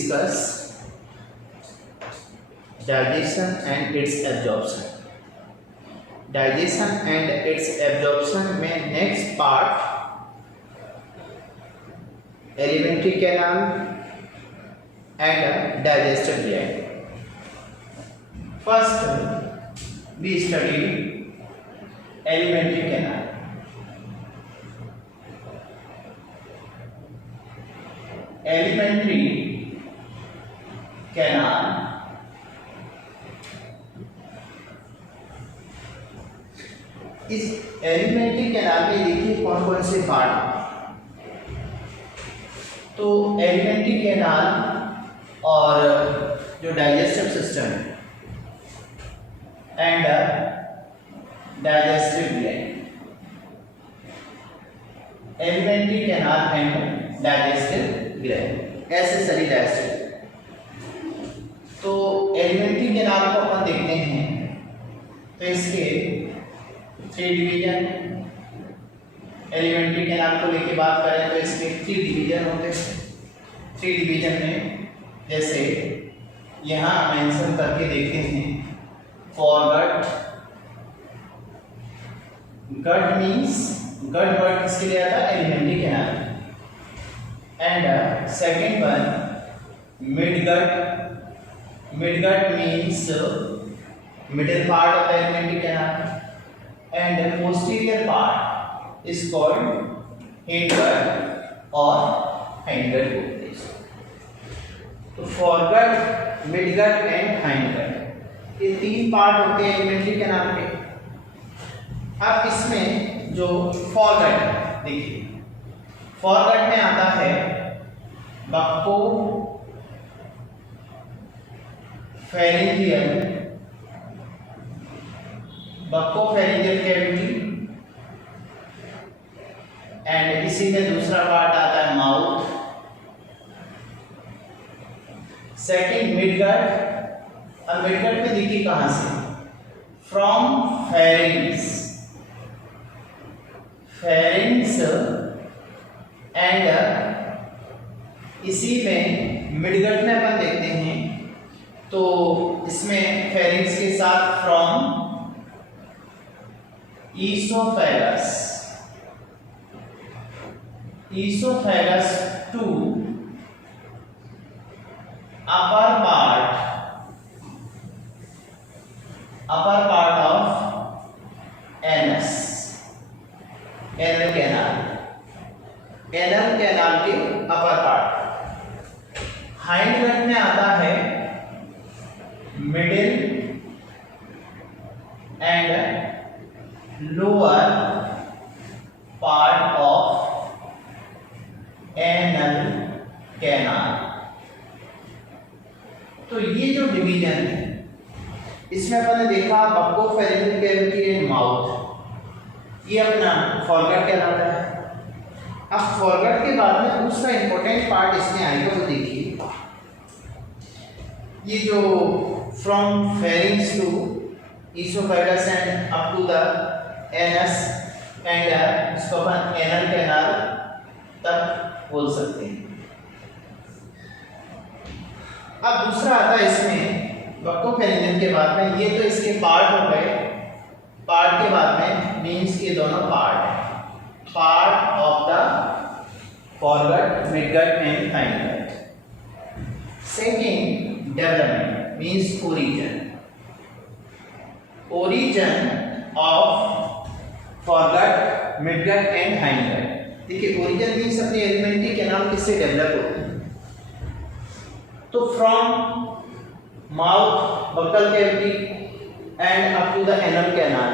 discuss digestion and its absorption. Digestion and its absorption में next part alimentary canal and digestive gland. First we study alimentary canal. Alimentary canal इस alimentary canal में देखिए कौन कौन से part हैं। तो एलिमेंट्री कैनाल और जो digestive system and digestive gland, alimentary canal and digestive gland, ऐसे सभी डाइजेस्टिव। तो एलिमेंट्री कैनाल को अपन देखते हैं तो इसके 3 डिवीजन, एलिमेंट्री कैनाल को लेके बात करें तो इसके 3 डिवीजन होते हैं। 3 डिवीजन में जैसे यहाँ मेंशन करके देखते हैं, फॉरगट, गट मीन्स गट वर्ड किसके लिए आता है? Alimentary canal. And second one midgut, midgut means middle part of the alimentary canal and the posterior part is called hindgut or hindgut बोलते हैं। तो foregut, midgut and hindgut ये 3 पार्ट होते हैं एलिमेंट्री कैनाल के। अब इसमें जो foregut देखिए, foregut में आता है बक्को फेरिंजियल, बक्कोफेरिंजियल कैविटी, एंड इसी में दूसरा पार्ट आता है माउथ। Second midgut. अब मिडगट में देखिए कहां से, फ्रॉम फेरिंग्स, फेरिंग्स एंड इसी में मिडगट में अपन देखते हैं तो इसमें फेरिंग्स के साथ from esophagus, esophagus to upper part of anus, anal canal, anal canal के अपर पार्ट। हाइंडगट में आता है middle and lower part of anal canal। तो ये जो डिवीजन है इसमें अपन ने देखा बक्कोफेरिंजियल कैविटी एंड माउथ, ये अपना फॉरगट कहलाता है। अब फॉरगट के बाद में दूसरा इंपॉर्टेंट पार्ट इसमें आएगा, तो देखिए ये जो from pharynx to esophagus and up to the anus and इसको अपन एनल कैनाल तक बोल सकते हैं। अब दूसरा आता है इसमें बक्कोफेरिंजियल के बाद में, ये तो इसके पार्ट हो गए। पार्ट के बाद में मीन्स ये दोनों पार्ट है, part of the foregut, midgut and hindgut. Second development means origin, origin of foregut, midgut and hindgut. देखिए ओरिजिन मीन्स अपने एलिमेंट्री कैनाल किससे डेवलप होते हैं, तो from mouth, buccal cavity and up to the anal canal.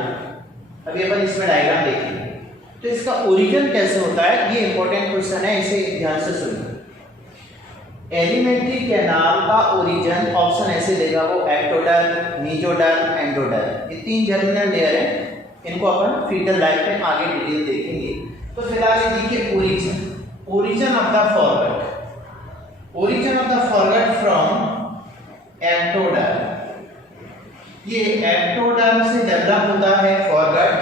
अभी अपन इसमें diagram देखेंगे तो इसका ओरिजिन कैसे होता है, ये इंपॉर्टेंट क्वेश्चन है, इसे ध्यान से सुनिए। एलिमेंट्री कैनाल का ओरिजिन ऑप्शन ऐसे देगा, वो एक्टोडर्म, मीजोडर्म, एंडोडर्म, ये 3 जर्मिनल लेयर है। इनको अपन फीटल लाइफ में आगे डिटेल देखेंगे। तो फिलहाल ये देखिए origin, origin of the forgot, origin of the forgot from ectoderm. ये एक्टोडर्म से डेवलप होता है forgot,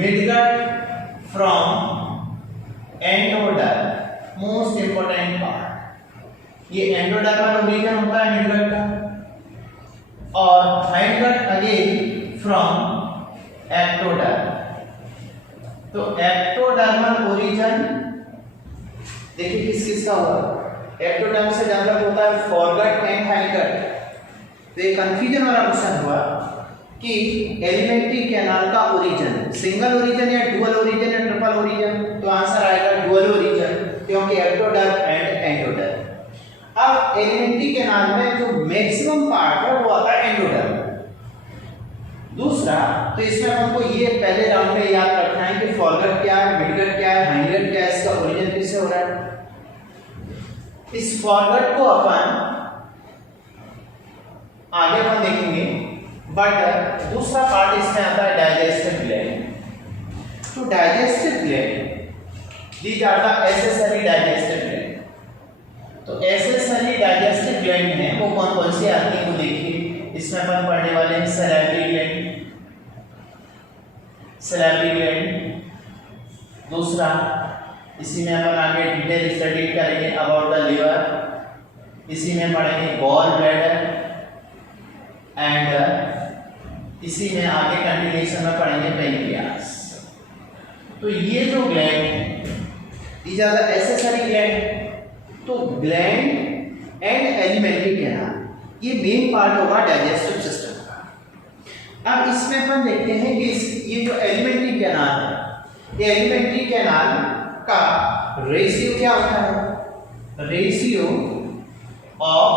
midgut from endoderm, most important part. ये एंडोडर्मल ओरिजिन होता है मिडगट का, और हाइंडगट अगेन फ्रॉम एक्टोडर्म। तो एक्टोडर्मल ओरिजिन देखिए किस किस का हुआ, एक्टोडर्म से डेवलप होता है फोरगट एंड हाइंडगट। तो ये कंफ्यूजन वाला क्वेश्चन हुआ कि एलिमेंट्री कैनाल का ओरिजिन सिंगल ओरिजिन या डुअल ओरिजिन या ट्रिपल ओरिजिन, तो आंसर आएगा डुअल ओरिजिन, क्योंकि एक्टोडर्म एंड एंडोडर्म। अब एलिमेंट्री कैनाल में जो मैक्सिमम पार्ट है वो आता है एंडोडर्म। दूसरा, तो इसमें हमको ये पहले राउंड में याद रखना है कि फोरगट क्या है, मिडगट क्या है, हाइंडगट क्या है, इसका ओरिजिन किससे हो रहा है। इस फोरगट को अपन आगे अपन देखेंगे, बट दूसरा पार्ट इसमें आता है डाइजेस्टिव ग्लैंड। तो digestive gland these are the accessory digestive gland. तो एसेसरी डाइजेस्टिव ग्लैंड है वो कौन कौन सी आती है वो देखिए। इसमें अपन पढ़ने वाले हैं सैलिवरी ग्लैंड, सैलिवरी ग्लैंड। दूसरा, इसी में अपन आगे डिटेल स्टडी करेंगे अबाउट द लिवर। इसी में पढ़ेंगे गॉल ब्लैडर एंड इसी में आगे कंटिन्यूएशन में पढ़ेंगे पैंक्रियास। तो ये जो gland these are the accessory gland. तो ग्लैंड एंड एलिमेंट्री कैनाल ये मेन पार्ट होगा डाइजेस्टिव सिस्टम का। अब इसमें अपन देखते हैं कि ये जो एलिमेंट्री कैनाल है, ये एलिमेंट्री कैनाल का रेशियो क्या होता है, ratio of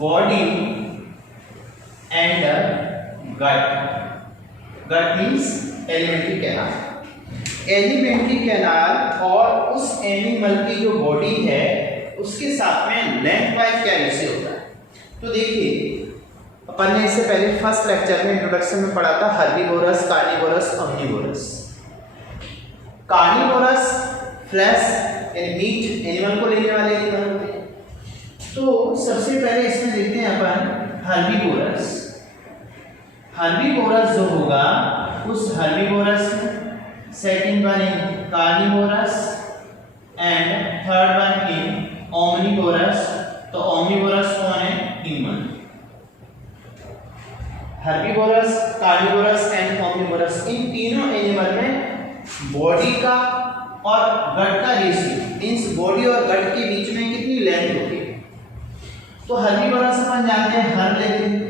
body and gut. Gut means alimentary canal. Alimentary canal और उस एनिमल की जो बॉडी है उसके साथ में लेंथ वाइज क्या रेशियो होता है। तो देखिए, अपन ने इससे पहले फर्स्ट लेक्चर में इंट्रोडक्शन में पढ़ा था herbivorous, carnivorous, omnivorous. Carnivorous flesh यानी मीट एनिमल को लेने वाले एनिमल होते हैं। तो सबसे पहले इसमें देखते हैं अपन हर्बीवोरस। हर्बीवोरस जो होगा उस हर्बीवोरस में second one in carnivorous and third one in omnivorous. तो ओमनीवोरस कौन है, human. Herbivorous, carnivorous and omnivorous, इन तीनों एनिमल में बॉडी का और गट का रेशियो मींस बॉडी और गट के बीच में कितनी लेंथ होती है। तो हर्बीवोरस अपन जानते हैं हर लेते हैं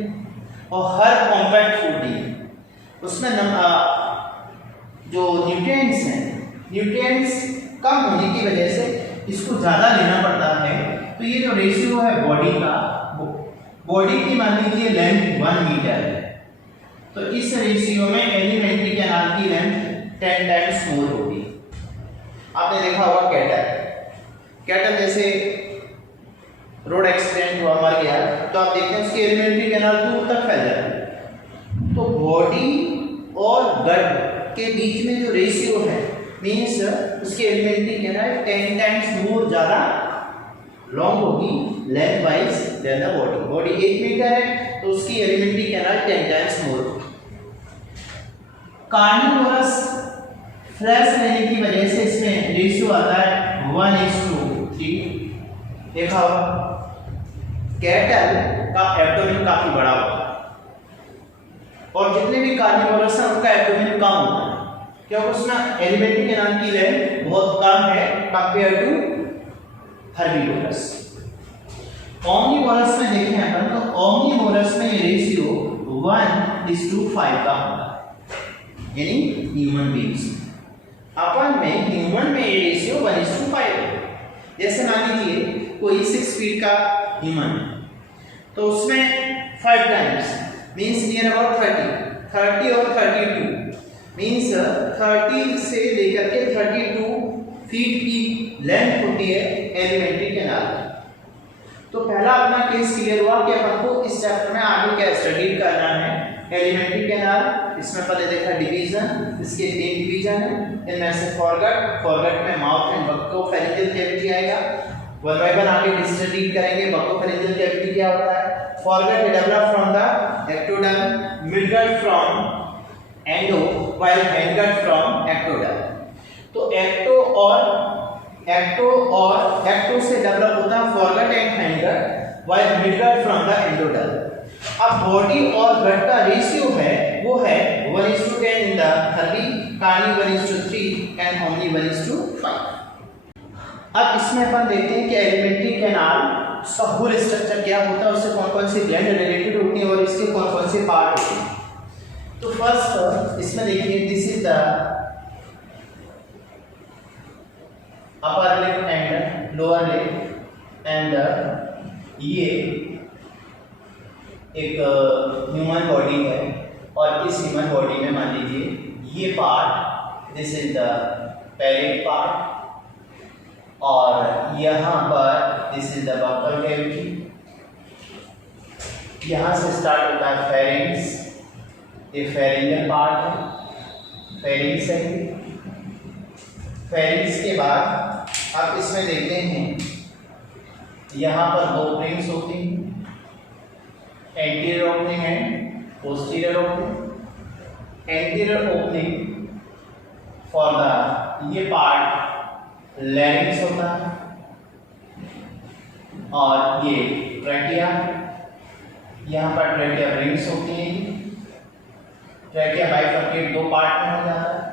और हर कॉम्पैक्ट फूड है, उसमें जो न्यूट्रिएंट्स हैं, न्यूट्रिएंट्स कम होने की वजह से इसको ज़्यादा लेना पड़ता है। तो ये जो रेशियो है बॉडी का, बॉडी की मान लीजिए लेंथ 1 मीटर है, तो इस रेशियो में एलिमेंट्री कैनाल की लेंथ 10 टाइम्स मोर होगी। आपने देखा होगा कैटल जैसे रोड एक्सीडेंट हुआ, मर गया, तो आप देखते हैं उसकी एलिमेंट्री कैनाल दूर तक फैल जाती है। तो बॉडी और गट के बीच में जो रेशियो है मीन्स उसकी एलिमेंट्री कैनाल 10 टाइम्स मोर ज़्यादा लॉन्ग होगी length wise than the body. Body 1 metre है तो उसकी एलिमेंट्री कैनाल 10 टाइम्स मोर होगी। कार्निवोरस फ्लैश रहने की वजह से इसमें रेशियो आता है 1:3। देखा होगा कैटल का एब्डोमेन काफी बड़ा होता है और जितने भी कार्निवोरस हैं उनका एब्डोमेन कम होता है क्योंकि उसमें एलिमेंट्री कैनाल की लेंथ बहुत कम है कंपेयर टू हर्बीवोरस। ओमनीवोरस में देखें अपन तो ओमनीवोरस में ये रेशियो 1:5 का होता है, यानी ह्यूमन बींग्स। अपन में ह्यूमन में ये रेशियो 1:5 है। जैसे मान लीजिए कोई 6 फीट का ह्यूमन तो उसमें 5 टाइम्स मीन्स नियर अबाउट 30 और 32 मीन्स 30 से लेकर के 32 फीट की लेंथ होती है एलिमेंट्री कैनाल। तो पहला अपना केस क्लियर हुआ कि अपन को इस चैप्टर में आगे क्या स्टडी करना है। एलिमेंट्री कैनाल, इसमें पहले देखा डिवीजन, इसके 3 डिवीजन है, इनमें से फॉरगट में माउथ एंड बक्कोफेरिंजियल कैविटी आएगा। वन बाय वन आगे स्टडी करेंगे बक्कोफेरिंजियल कैविटी क्या होता है। Foregut develop from the ectoderm, midgut from endo, while hindgut from ectoderm. तो एक्टो और एक्टो और एक्टो से डेवलप होता है foregut and hindgut while midgut from the endoderm. अब बॉडी और गट का रेशियो है वो है 1:10 in the herbi, carni 1:3 and omni 1:5। अब इसमें अपन देखते हैं कि एलिमेंट्री कैनाल उसका होल स्ट्रक्चर क्या होता है, उससे कौन कौन सी ग्लैंड रिलेटेड होती है और इसके कौन कौन से पार्ट होते हैं। तो फर्स्ट इसमें देखिए this is the upper lip and lower lip and ये एक ह्यूमन बॉडी है और इस ह्यूमन बॉडी में मान लीजिए ये part this is the parrot part और यहाँ पर this is the buccal cavity, यहाँ से स्टार्ट होता है फेरिंग्स, ये फेरिंजियल पार्ट है, फेरिंग्स है। फेरिंग्स के बाद आप इसमें देखते हैं यहाँ पर दो ओपनिंग्स होती हैं, anterior opening and posterior opening. Anterior opening for the ये पार्ट लैरिंक्स होता है और ये ट्रैकिया, यहाँ पर ट्रैकिया रिंग्स होती हैं। ट्रैकिया बाइफरकेट दो पार्ट में हो जाता है।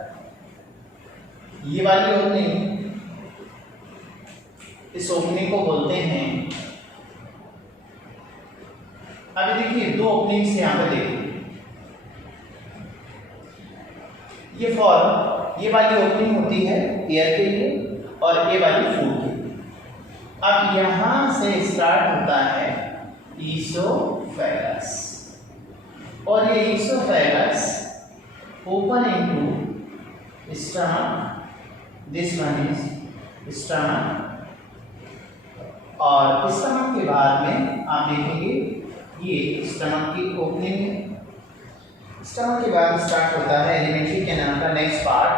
ये वाली ओपनिंग, इस ओपनिंग को बोलते हैं, अभी देखिए दो ओपनिंग्स यहाँ पे देखिए, ये वाली ओपनिंग होती है एयर के लिए और ये वाली फूड के लिए। अब यहाँ से स्टार्ट होता है ईसोफेगस और ये oesophagus open into stomach, this one is stomach और स्टमक के बाद में आप देखेंगे ये स्टमक की ओपनिंग है। स्टमक के बाद स्टार्ट होता है एलिमेंट्री कैनाल का next part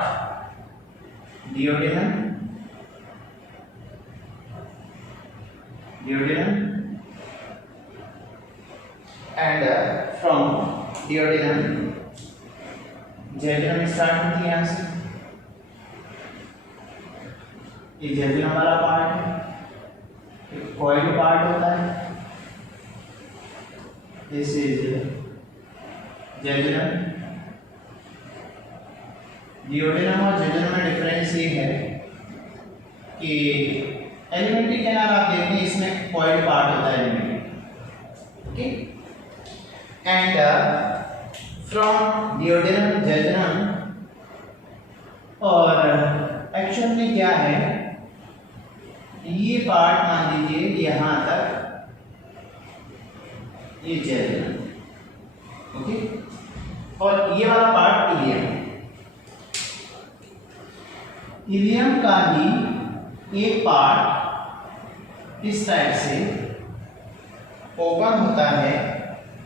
duodenum, and from duodenum jejunum start होती है। यहाँ से ये जेजुनम वाला पार्ट है, एक कॉइल पार्ट होता है, दिस इज जेजुनम। डियोडेनम और जेजुनम में डिफरेंस ये है कि एलिमेंट्री कैनाल आप देखते हैं इसमें कॉइल पार्ट होता है alimentary, okay. And from duodenum jejunum और एक्चुअल में क्या है, ये पार्ट मान लीजिए यहाँ तक ये जेजुनम, ओके, और ये वाला पार्ट इलियम। इलियम का ही एक पार्ट इस साइड से ओपन होता है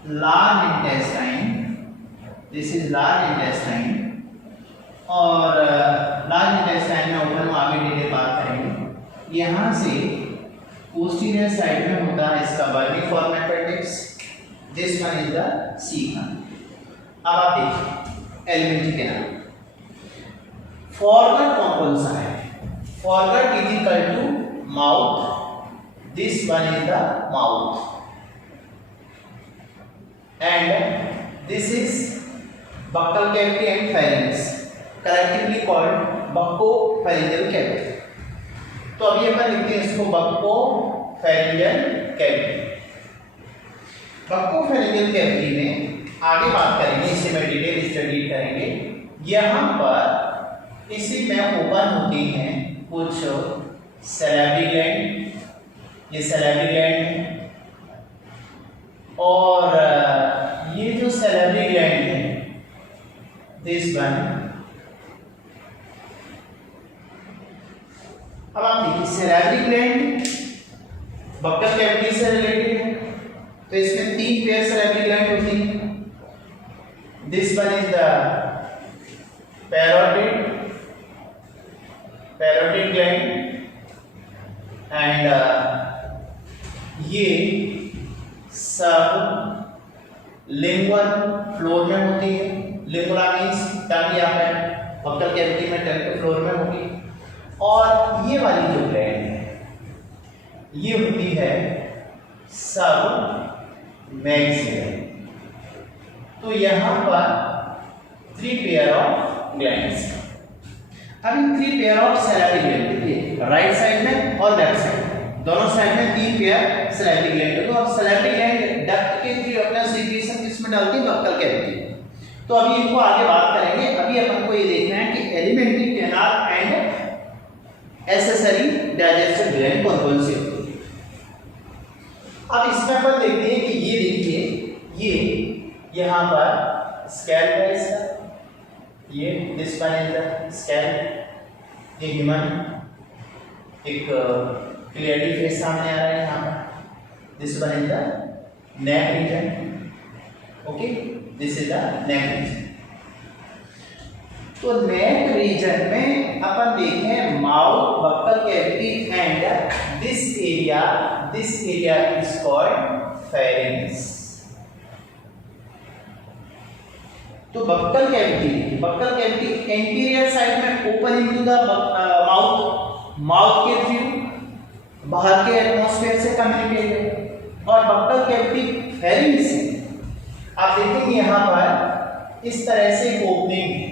large intestine, this is large intestine, और लार्ज इंटेस्टाइन में ओपन आगे डिटेल बात करेंगे। यहाँ से पोस्टीरियर साइड में होता है इसका vermiform appendix, this one is the caecum. अब आप देखिए एलिमेंट्री कैनाल फॉरगट कौन सा है, foregut is equal to mouth, this one is the mouth and this is buccal cavity and pharynx, collectively called buccopharyngeal cavity. तो अभी अपन लिखते हैं इसको बक्को-फेरिंजियल कैविटी। बक्को-फेरिंजियल कैविटी में आगे बात करेंगे, इसे में डिटेल स्टडी करेंगे। यहाँ पर इसी में ओपन होती हैं कुछ सैलिवरी ग्लैंड, ये सैलिवरी ग्लैंड है, और ये जो सैलिवरी ग्लैंड है दिस वन। अब आप देखिए सैलिवरी ग्लैंड बक्कल कैविटी से रिलेटेड है, तो इसमें 3 पेयर सैलिवरी ग्लैंड होती है। This one is the parotid gland and ये सब लिंगुअल फ्लोर में होती है। लिंगुला मीन्स टंग, यहाँ पे बक्कल कैविटी में टंग के फ्लोर में होगी। और ये वाली जो ग्लैंड है ये होती है सब मैक्सिलरी। तो यहां पर 3 पेयर ऑफ ग्लैंड्स। अब इन 3 पेयर ऑफ सैलिवरी ग्लैंड देखिए राइट साइड में और लेफ्ट साइड दोनों साइड में 3 पेयर सैलिवरी ग्लैंड। तो अब सैलिवरी ग्लैंड डक्ट के थ्रू अपना सीक्रेशन किसमें डालती है? Buckle cavity. तो अभी इनको आगे बात करेंगे। अभी अपन को ये देखना है कि alimentary canal and accessory digestive gland कौन कौन सी होती है। अब इसमें अपन देखते हैं कि ये देखिए ये यहाँ पर स्कैल्प है इसका, ये this one is the scalp, ये ह्यूमन एक क्लियरली फेस सामने आ रहा है यहाँ पर। This one is the neck region, okay this is the neck region. तो नेक रीजन में अपन देखें mouth buccal cavity and this area is called pharynx. तो बक्कल कैविटी एंटीरियर साइड में ओपन इनटू द माउथ के through बाहर के atmosphere से communicate है। और बक्कल कैविटी फेरिंग्स आप देखेंगे यहाँ पर इस तरह से ओपनिंग है।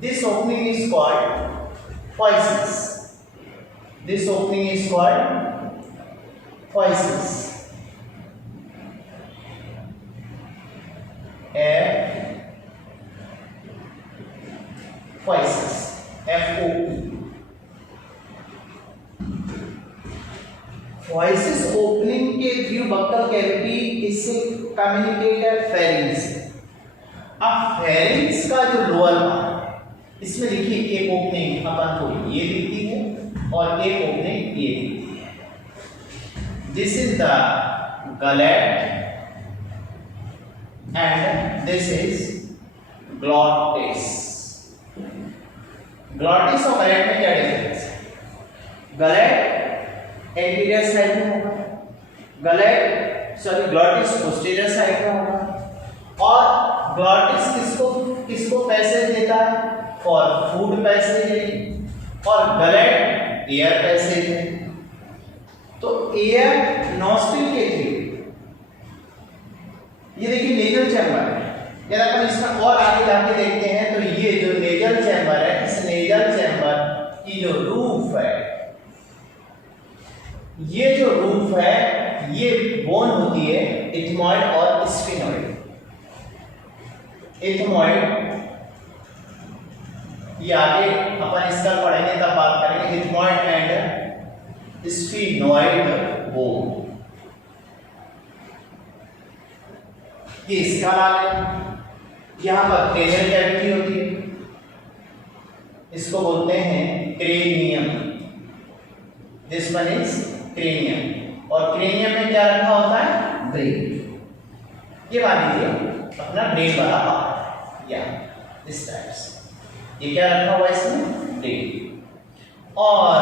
This opening is called fauces. This opening is called fauces. Fauces FOE। Fauces opening के थ्रू बक्कल कैविटी इससे कम्युनिकेट फेरिंग्स। अब फेरिंग्स का जो लोअर पार्ट इसमें देखिए एक ओपनिंग अपन को ये दिखती है और एक ओपनिंग ये दिखती है। This is the gullet and this is glottis। glottis और गलेट में क्या डिफरेंस है? गलेट एंटीरियर साइड में होगा, ग्लॉटिस पोस्टीरियर साइड में होगा। और ग्लॉटिस किसको पैसेज देता है? For food passage. और गलेट एयर पैसेज है। तो एयर नॉस्ट्रिल के थ्रू ये देखिए नेजल चैम्बर है। यदि अपन इसमें और आगे जाके देखते हैं तो ये जो नेजल चैम्बर है इस नेजल चैम्बर की जो रूफ है ये जो रूफ है ये बोन होती है इथमॉइड और स्फिनॉइड। इथमॉइड ये आगे अपन इसका पढ़ेंगे तब बात करेंगे। इथमॉइड एंड स्फिनॉइड बोन ये इसका नाम है। यहाँ पर क्रेनियल कैविटी होती है, इसको बोलते हैं cranium. This one is cranium. और क्रेनियम में क्या रखा होता है? ब्रेन। ये मान लीजिए अपना ब्रेन वाला पार्ट या इस टाइप से ये क्या रखा हुआ है इसमें? ब्रेन। और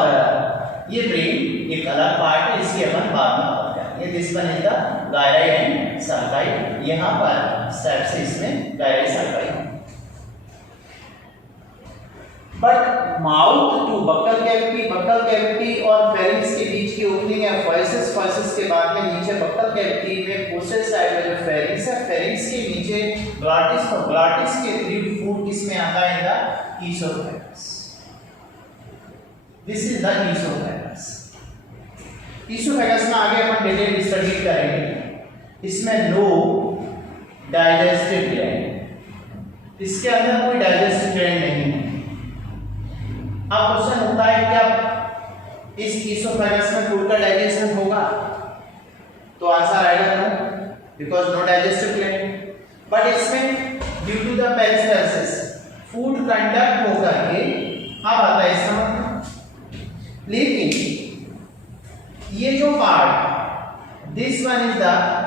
ये ब्रेन एक अलग पार्ट है, इसकी अपन बाद में बात करेंगे। This one is the gyri and sulci. यहाँ पर स्टेप से इसमें gyri sulci. But mouth to buccal cavity और फेरिंग्स के बीच की ओपनिंग है फॉइसेस के बाद में नीचे बक्कल कैविटी में पोस्टल साइड में जो फेरिंग्स है, फेरिंग्स के नीचे ग्लॉटिस और ग्लॉटिस के थ्रू फूड किसमें आता है? The oesophagus. This is the oesophagus. Oesophagus में आगे अपन डिटेल स्टडी करेंगे। इसमें नो डाइजेस्टिव ग्लैंड, इसके अंदर कोई डाइजेस्टिव ग्लैंड नहीं है। अब क्वेश्चन होता है क्या इस ईसोफेगस में फूड का डाइजेशन होगा? तो आंसर आएगा no, because no digestive gland. But इसमें due to the peristalsis food conduct होकर के अब आता है इसका मतलब। लेकिन ये जो part this one is the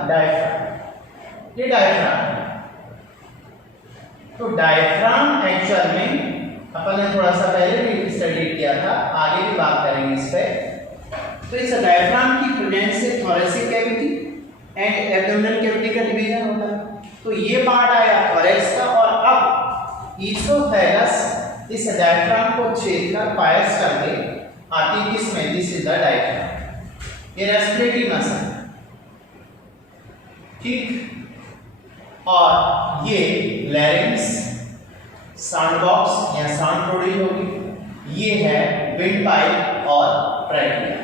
diaphragm. ये डायफ्राम। तो डायफ्राम एक्चुअल में अपन ने थोड़ा सा पहले भी स्टडी किया था, आगे भी बात करेंगे इस पे। तो इस डायफ्राम की प्रेजेंस से thoracic cavity and abdominal cavity का डिवीजन होता है। तो ये पार्ट आया थोरेक्स का। और अब ईसोफेगस इस डायफ्राम को छेद कर पायस करके आती किसमें, दिस इज द डायफ्राम। ये रेस्पिरेटरी मसल, ठीक। और ये लैरिंक्स, साउंड बॉक्स या साउंड प्रोड्यूस होगी। ये है विंड पाइप और trachea,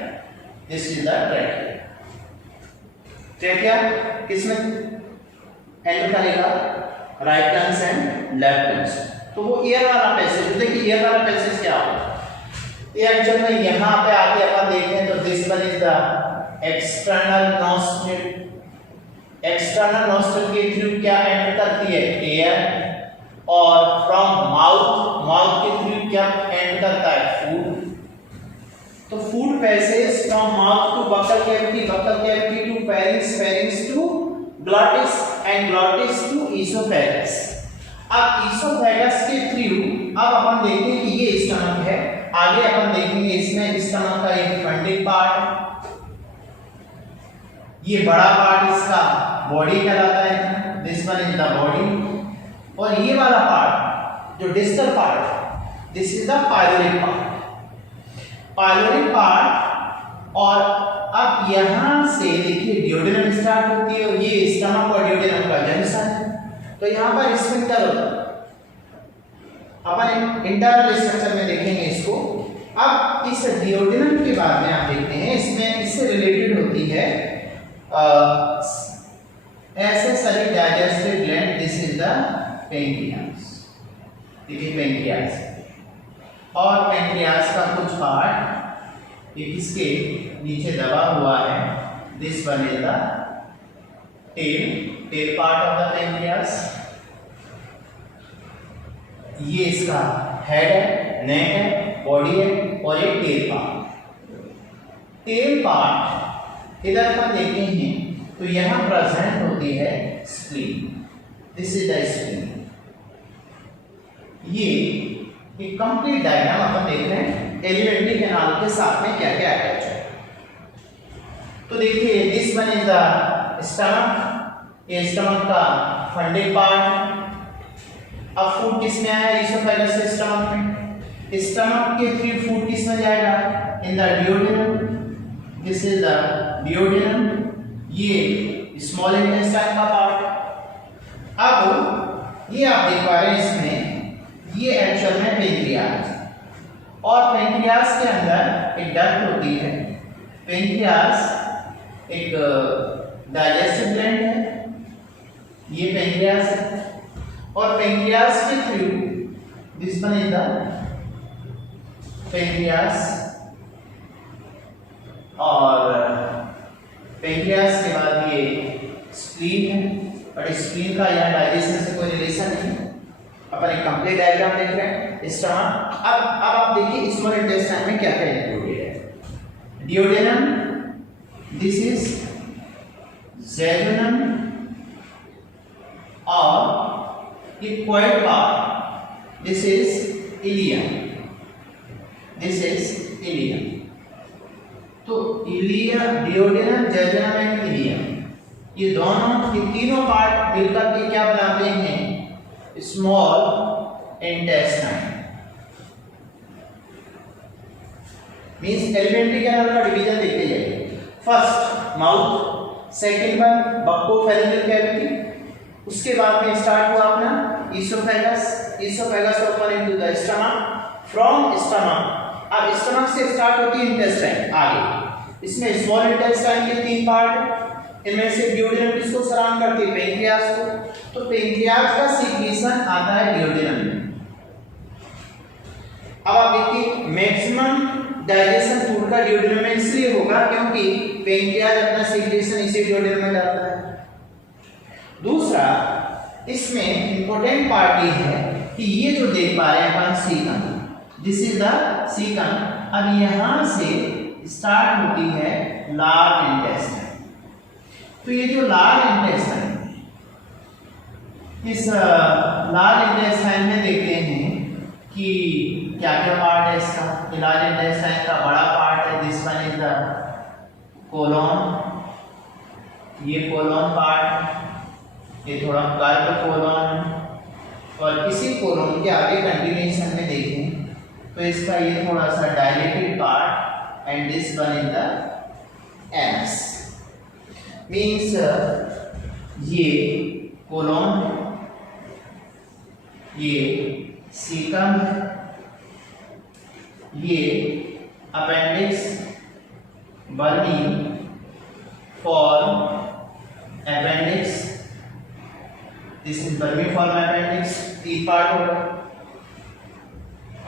this is the trachea. Trachea किसमें एंड करेगा, right lungs and left lungs. तो वो एयर वाला पैसेज, देखिए एयर वाला पैसेज क्या होगा, ये एक्चुअल में यहाँ पे आके अपन देखें तो this one is the external nostril. External nostril के थ्रू क्या एंटर करती है, एयर। और फ्रॉम माउथ, माउथ के थ्रू क्या एंटर करता है, फूड। तो food passage from mouth to buccal cavity, buccal cavity to pharynx, pharynx to glottis and glottis to oesophagus. अब ईसोफेगस के थ्रू अब अपन देखें कि ये स्टमक है, आगे अपन देखेंगे इसमें स्टमक का एक फंडिंग पार्ट, ये बड़ा पार्ट इसका बॉडी कहलाता है, this one is the body. और ये वाला पार्ट जो distal part, this is the pyloric part, pyloric part. और अब यहां से देखिए डियोडेनम स्टार्ट होती है, और ये स्टमक और डियोडेनम का जंक्शन है। तो यहां पर स्फिंक्टर होता है, अपन इंटरनल स्ट्रक्चर में देखेंगे इसको। अब इस डियोडेनम के बाद में आप देखते हैं इसमें इससे रिलेटेड होती है accessory digestive gland, this is the pancreas। देखिए पेंक्रियास, और पेंक्रियास का कुछ पार्ट ये किसके नीचे दबा हुआ है, this one is the tail, tail part of the pancreas. ये इसका हेड है, नेक है, बॉडी है, और एक टेल पार्ट। टेल पार्ट इधर अपन देखते हैं तो यहां प्रेजेंट होती है spleen, this is the spleen. ये एक कंप्लीट डायग्राम अपन देख रहे हैं एलिमेंट्री कैनाल के साथ में क्या क्या अटैच है। तो देखिए this one is the stomach, ये स्टमक का फंडिंग पार्ट। अब फूड किसमें आया, ईसोफेगस से स्टमक में। स्टमक के थ्रू फूड किसमें जाएगा, in the duodenum, this is the duodenum. ये स्मॉल इंटेस्टाइन का पार्ट। अब ये आप देख पा रहे हैं इसमें, ये एक्चुअल में पेंक्रियास, और पेंक्रियास के अंदर एक डक्ट होती है। पेंक्रियास एक डाइजेस्टिव ग्लैंड है, ये पेंक्रियास है, और पेंक्रियास के through this one is the pancreas. और पेंक्रियास के बाद ये स्प्लीन है, बट स्प्लीन का यहाँ डाइजेशन से कोई रिलेशन नहीं है। अपन एक कंप्लीट डायग्राम देख रहे हैं स्टमक। अब आप देखिए स्मॉल इंटेस्टाइन में क्या क्या इंक्लूडेड है, डियोडेनम, दिस इज जेजुनम, और ये quite part, this is ilium, this is ilium. तो इलियम, डियोडेनम, जेजुनम एंड इलियम, ये दोनों, ये तीनों पार्ट मिलकर के क्या बनाते हैं, small intestine. Means alimentary canal का डिवीजन देखते जाइए। First mouth, second one buccopharyngeal cavity, उसके बाद में स्टार्ट हुआ अपना oesophagus, oesophagus open into the stomach, from stomach. अब स्टमक से स्टार्ट होती है इंटेस्टाइन आगे। इसमें स्मॉल इंटेस्टाइन के तीन पार्ट, इनमें से डियोडेनम किसको सराउंड करती है, पेंक्रियास को। तो पेंक्रियास का सीक्रेशन आता है डियोडेनम में। अब आप देखिए मैक्सिमम डाइजेशन फूड का डियोडेनम में इसलिए होगा क्योंकि पेंक्रियास अपना सीक्रेशन इसी डियोडेनम में करता है। दूसरा इसमें इंपॉर्टेंट पार्ट ये है कि ये जो देख पा रहे हैं अपन caecum, this is the caecum. अब यहां से स्टार्ट होती है लार्ज इंटेस्टाइन। तो ये जो लार्ज इंटेस्टाइन, इस लार्ज इंटेस्टाइन में देखते हैं कि क्या क्या पार्ट है इसका। लार्ज इंटेस्टाइन का बड़ा पार्ट है, this one is the colon, ये कोलोन पार्ट, ये थोड़ा कर्व कोलोन, और इसी कोलोन के आगे कंटिन्यूएशन में देखें तो इसका ये थोड़ा सा dilated part and this one in the anus means ये कोलोन है, ये सीकम है, ये appendix vermiform appendix, this is vermiform appendix, टी पार्ट होगा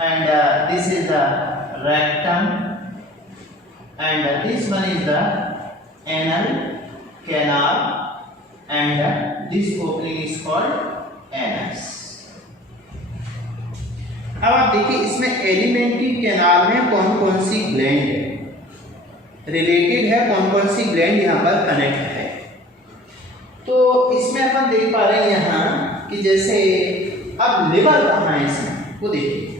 and this is the rectum and this one is the anal canal and this opening is called anus। अब आप देखिए इसमें एलिमेंट्री कैनाल में कौन कौन सी ग्लैंड है रिलेटेड है, कौन कौन सी ग्लैंड यहाँ पर कनेक्ट है। तो इसमें अपन देख पा रहे हैं यहाँ कि जैसे अब लिवर कहाँ है इसमें वो देखिए।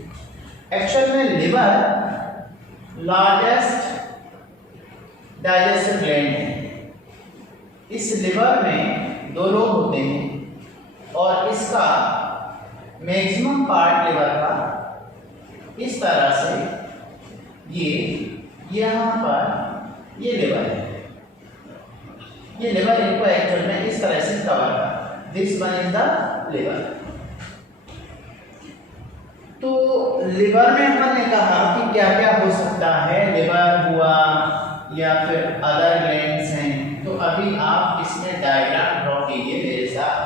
एक्चुअल में लिवर लार्जेस्ट डाइजेस्टिव ग्लैंड है। इस लिवर में दो लोब होते हैं और इसका मैक्सिमम पार्ट लिवर का इस तरह से ये यहाँ पर ये लिवर है, ये लिवर इनको एक्चुअल में इस तरह से कवर कर, this one is the liver. तो लिवर में हमने कहा कि क्या क्या हो सकता है, लिवर हुआ या फिर अदर ग्लैंड्स हैं। तो अभी आप इसमें डायग्राम ड्रॉ कीजिए मेरे साथ।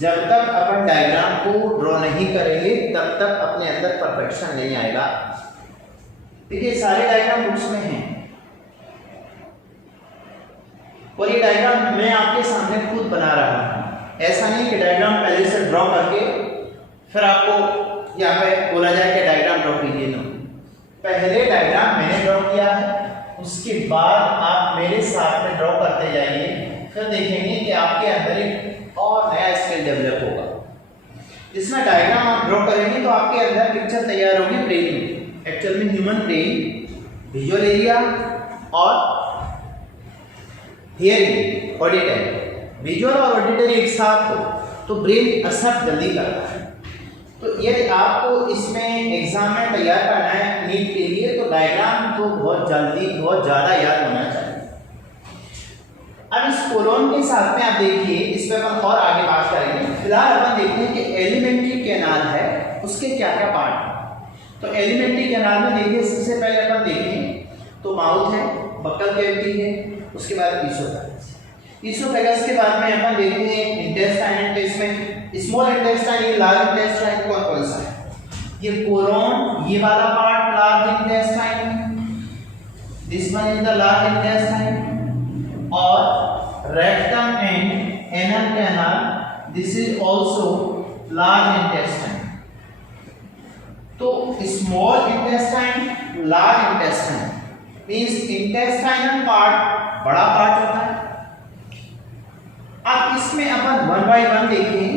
जब तक अपन डायग्राम को ड्रॉ नहीं करेंगे तब तक अपने अंदर परफेक्शन नहीं आएगा। देखिए सारे डायग्राम बुक्स में हैं और ये डायग्राम मैं आपके सामने खुद बना रहा हूँ। ऐसा नहीं कि डायग्राम पहले से ड्रॉ करके फिर आपको यहाँ पे बोला जाए कि डायग्राम ड्रॉ कीजिए। नो, पहले डायग्राम मैंने ड्रॉ किया है, उसके बाद आप मेरे साथ में ड्रॉ करते जाइए, फिर देखेंगे कि आपके अंदर एक और नया स्किल डेवलप होगा। जिसमें डायग्राम आप ड्रॉ करेंगे तो आपके अंदर पिक्चर तैयार होगी ब्रेन में। एक्चुअल में ह्यूमन ब्रेन विजुअल एरिया और हियरिंग ऑडिटरी, विजुअल और ऑडिटरी एक साथ हो तो ब्रेन एक्सेप्ट जल्दी करता है। तो यदि आपको इसमें एग्जाम में तैयार करना है नीट के लिए तो डायग्राम तो बहुत जल्दी बहुत ज़्यादा याद होना चाहिए। अब इस कोलोन के साथ में आप देखिए, इस पर अपन और आगे बात करेंगे। फिलहाल अपन देखते हैं कि एलिमेंट्री कैनाल है उसके क्या क्या पार्ट हैं। तो एलिमेंट्री कैनाल में देखिए सबसे पहले अपन देखें तो माउथ है, बक्कल कैविटी है, उसके बाद ईसोफेगस। ईसोफेगस के बाद में अपन देखते हैं इंटेस्टाइन। तो इसमें स्मॉल इंटेस्टाइन या लार्ज इंटेस्टाइन कौन कौन सा है? ये कोलोन, ये वाला part large intestine, this one is the large intestine, और rectum and anal canal, this is also large intestine. तो small intestine, large intestine means intestinal part बड़ा पार्ट होता है। अब इसमें अपन वन बाय वन देखें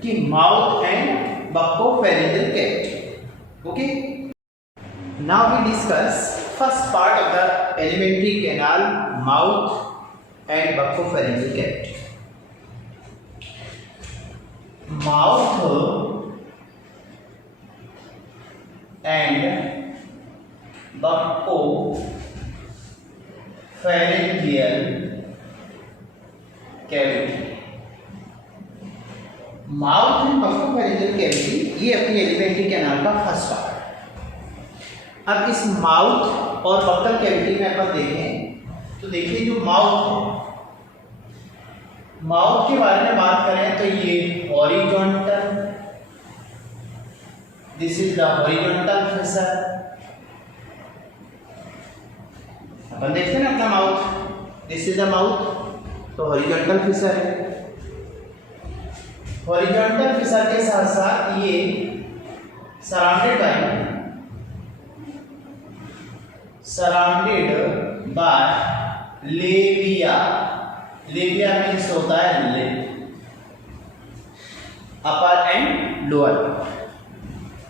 कि mouth and buccopharyngeal cavity. Okay, now we discuss first part of the alimentary canal, mouth and buccopharyngeal cavity. Mouth and buccopharyngeal cavity. Mouth and buccopharyngeal cavity ये अपनी alimentary canal का first part है। अब इस mouth और buckle cavity में अपन देखें तो देखिए जो माउथ है, माउथ के बारे में बात करें तो ये horizontal, this is the horizontal fissure. अपन देखते हैं ना अपना mouth, this is the mouth, तो हॉरिजॉन्टल फिशर है। हॉरिजॉन्टल फिशर के साथ साथ ये surrounded by labia. Labia means होता है लिप, अपर एंड लोअर।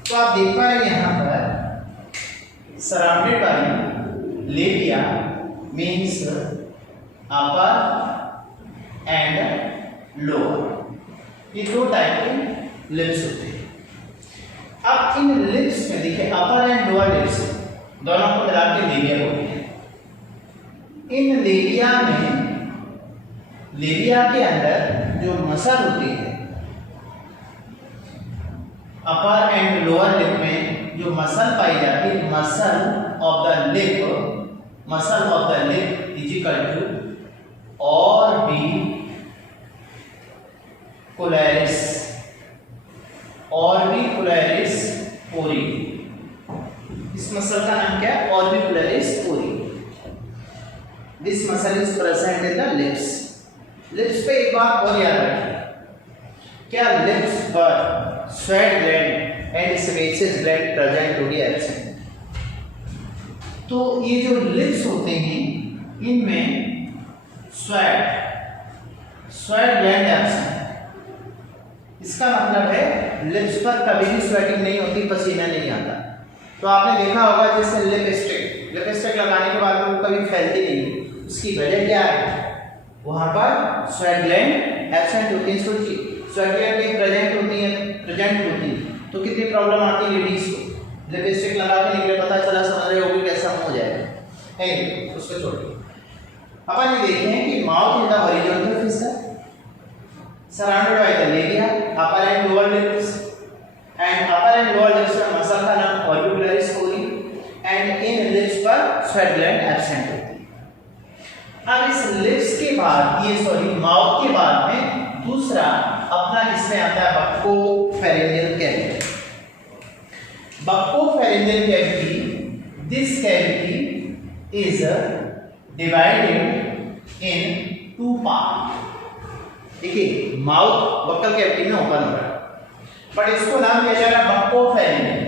तो आप देख पा रहे हैं यहाँ पर surrounded by लेबिया means upper and lower. ये दो टाइप के लिप्स होते हैं। अब इन लिप्स में देखिए अपर एंड लोअर लिप्स दोनों को मिला के लेबिया होते हैं। इन लेबिया में, लेबिया के अंदर जो मसल होती है, अपर एंड लोअर लिप में जो मसल पाई जाती है, muscle of the lip is equal to orbicularis oris. इस मसल का नाम क्या है? Orbicularis oris. This muscle is present in the lips. Lips पे एक बात और याद रखिए, क्या लिप्स पर sweat gland and sebaceous gland present to be absent. तो ये जो लिप्स होते हैं इनमें स्वेट ग्लैंड एब्सेंट। इसका मतलब है लिप्स पर कभी भी स्वेटिंग नहीं होती, पसीना नहीं आता। तो आपने देखा होगा जैसे लिपस्टिक लगाने के बाद में वो कभी फैलती नहीं, उसकी वजह क्या है? वहां पर स्वेट ग्लैंड एब्सेंट होती है। स्वेट ग्लैंड प्रेजेंट होती है तो कितनी प्रॉब्लम आती है लेडीज को। लिपस्टिक लगा के निकले, पता चला समझ रहे होगी कैसा मुंह हो जाएगा। है उसको छोड़िए। अपन ये देखें कि mouth is the horizontal fissure surrounded by the labia, upper and lower lips, and upper and lower lips में मसल का नाम orbicularis ory, and in lips पर sweat gland absent होती है। अब इस lips के बाद माउथ के बाद में दूसरा अपना इसमें आता है buccopharyngeal cavity. Buccopharyngeal cavity, this cavity is divided in two parts। देखिए माउथ बक्कल कैविटी में ओपन हो रहा है, बट इसको नाम दिया जा रहा है बक्कोफेरेंजियल।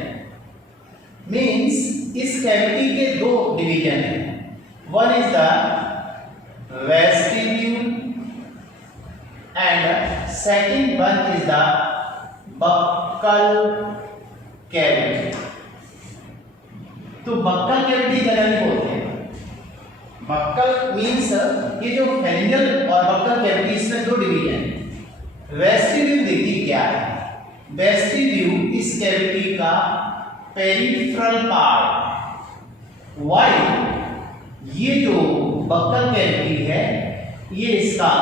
मींस इस कैविटी के दो डिवीजन हैं। One is the vestibule and second one is the buccal cavity. तो बक्कल कैविटी जनरली बोलते हैं। बक्कल मींस ये जो फेरेंजियल और बक्कल कैविटी इसमें दो डिवीजन है। वेस्टिब्यूल देखिए क्या है? वेस्टिब्यूल इस कैविटी का पेरिफेरल पार्ट, वाइल ये जो बक्कल कैविटी है ये इसका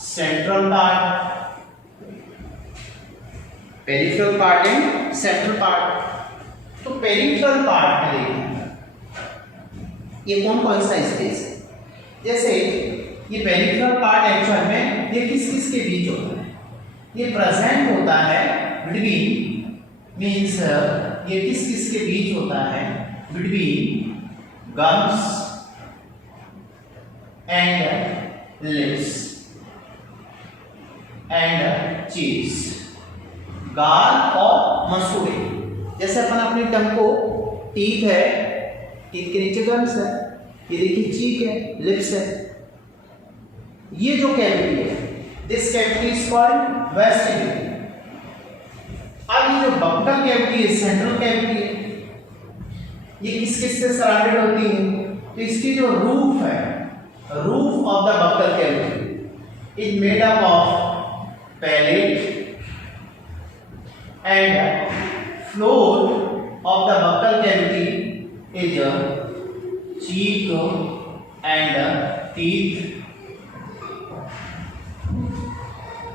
central part. Peripheral part and central part. तो पेरिफेरल पार्ट में देखिए ये कौन सा स्पेस है? जैसे ये पेरिफेरल पार्ट एक्चुअल में ये किस के बीच होता है? ये प्रेजेंट होता है बिटवीन, मींस ये किस के बीच होता है? Between gums and lips and चीज, गाल और मसूड़े। जैसे अपन अपनी टंग को, टीथ है, टीथ के नीचे गम्स है, ये देखिए चीक है, लिप्स है। ये जो कैविटी है, this cavity is called vestibule. अब ये जो बक्कल कैविटी है, सेंट्रल कैविटी है, ये किस से सराउंडेड होती है? तो इसकी जो रूफ है, roof of the buccal cavity is made up of palate and floor of the buccal cavity is cheek and teeth,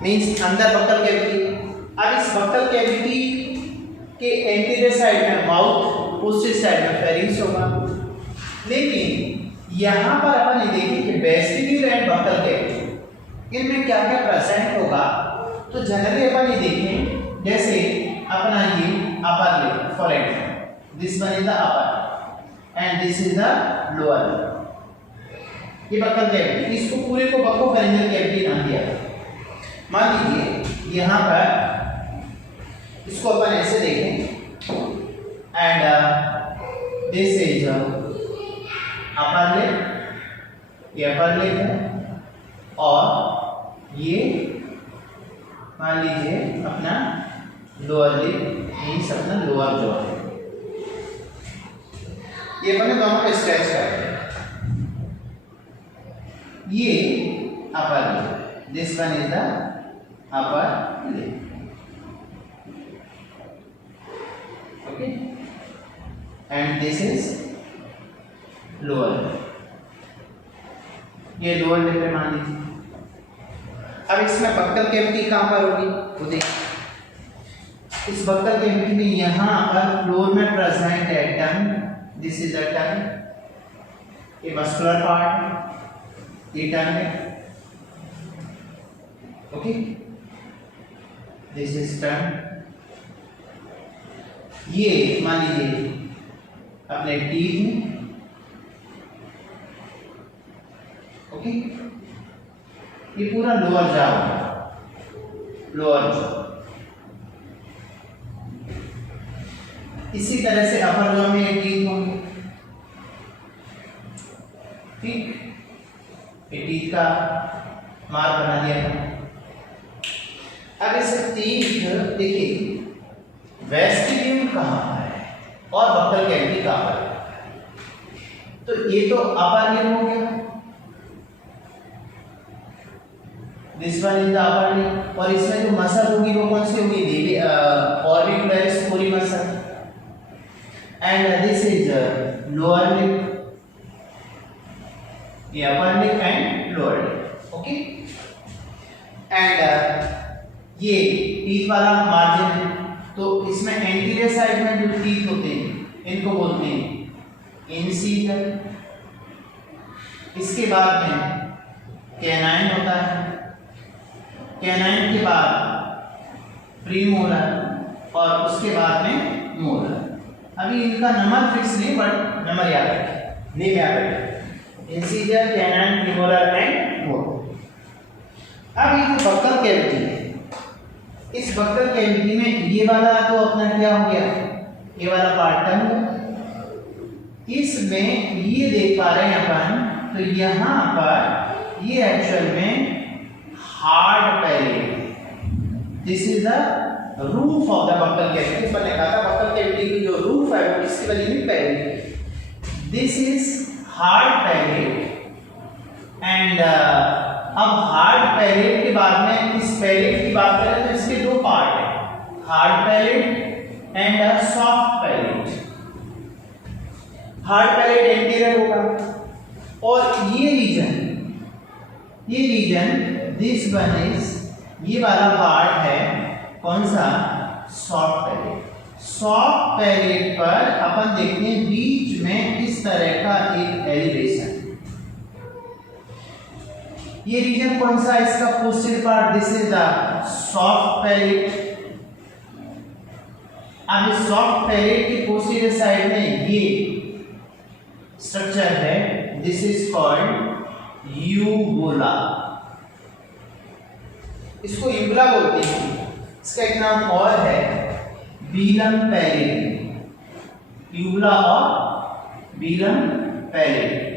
means अंदर बक्कल कैविटी। अब इस बक्कल कैविटी के एंटीरियर साइड में माउथ, पोस्टीरियर साइड में फेरिंग्स होगा। लेकिन यहाँ पर अपन ये देखिए कि वेस्टिब्यूल एंड बक्कल कैविटी इनमें क्या क्या प्रेजेंट होगा। तो जनरली अपन ये देखें, जैसे अपना ये upper lip, for example this one is the upper and this is the lower। ये बक्कल कैविटी, इसको पूरे को बक्कोफेरेंजियल कैविटी नाम दिया। मान लीजिए यहाँ पर इसको अपन ऐसे देखें and this is upper lip, ये अपर लिप है, और ये मान लीजिए अपना लोअर लिप, मीन्स अपना लोअर जॉ है। ये अपने दोनों को स्ट्रेच करते हैं। ये upper lip, this one is the upper lip, okay, and this is lower, ये लोअर लिप पे मान लीजिए। अब इसमें बक्कल कैविटी कहाँ पर होगी वो देखिए, इस बक्कल कैविटी में यहाँ पर फ्लोर में प्रेजेंट है टंग, दिस इज अ टंग, ये मस्कुलर पार्ट, ये टंग है, ओके, दिस इज टंग, ये मान लीजिए अपने टीथ में, ओके, ये पूरा लोअर जॉ, लोअर जॉ। इसी तरह से अपर जॉ में ये टीथ होंगे, ठीक, ये टीथ का मार्क बना दिया था। अब इस टीथ देखिए वेस्टिब्यूल कहाँ पर है और बक्कल कैविटी कहाँ पर है, तो ये तो अपर लिप हो गया, this one is the upper lip, और इसमें जो मसल होगी वो कौन सी होगी, ऑर्बिकुलरिस कोरी muscle, and this is lower lip, ये upper lip and lower lip, okay, and ये टीथ वाला मार्जिन है, तो इसमें एंटीरियर साइड में जो टीथ होते हैं इनको बोलते हैं इंसीजर, इसके बाद में कैनाइन होता है, कैनाइन के बाद प्रीमोलर और उसके बाद में मोलर। अभी इनका नंबर फिक्स नहीं बट नंबर याद रखें, नेम याद रखें, incisor, canine, premolar and molar. अब ये जो बक्कल कैविटी है, इस बक्कल कैविटी में ये वाला तो अपना क्या हो गया, ये वाला पार्ट टंग, इसमें ये देख पा रहे हैं अपन, तो यहाँ पर ये एक्चुअल में hard palate, this is the roof of the buccal cavity. पर ने कहा था बक्कल कैविटी की जो रूफ है वो इसकी वजह नहीं palate, this is hard palate, and अब हार्ड पैलेट के बाद में इस पैलेट की बात करें तो इसके दो पार्ट है, hard palate and a soft palate. Hard palate anterior होगा और ये रीजन दिस वन इज, ये वाला पार्ट है कौन सा, सॉफ्ट पैलेट। सॉफ्ट पैलेट पर अपन देखते हैं बीच में इस तरह का एक एलिवेशन, ये रीजन कौन सा, इसका posterior part, this is the soft palette. अब इस सॉफ्ट पैलेट की पोस्टीरियर साइड में ये स्ट्रक्चर है, दिस इज कॉल्ड यूबुला, इसको यूबुला बोलते हैं। इसका एक नाम और है बीलम पैलेट, यूबुला और बीलम पैलेट,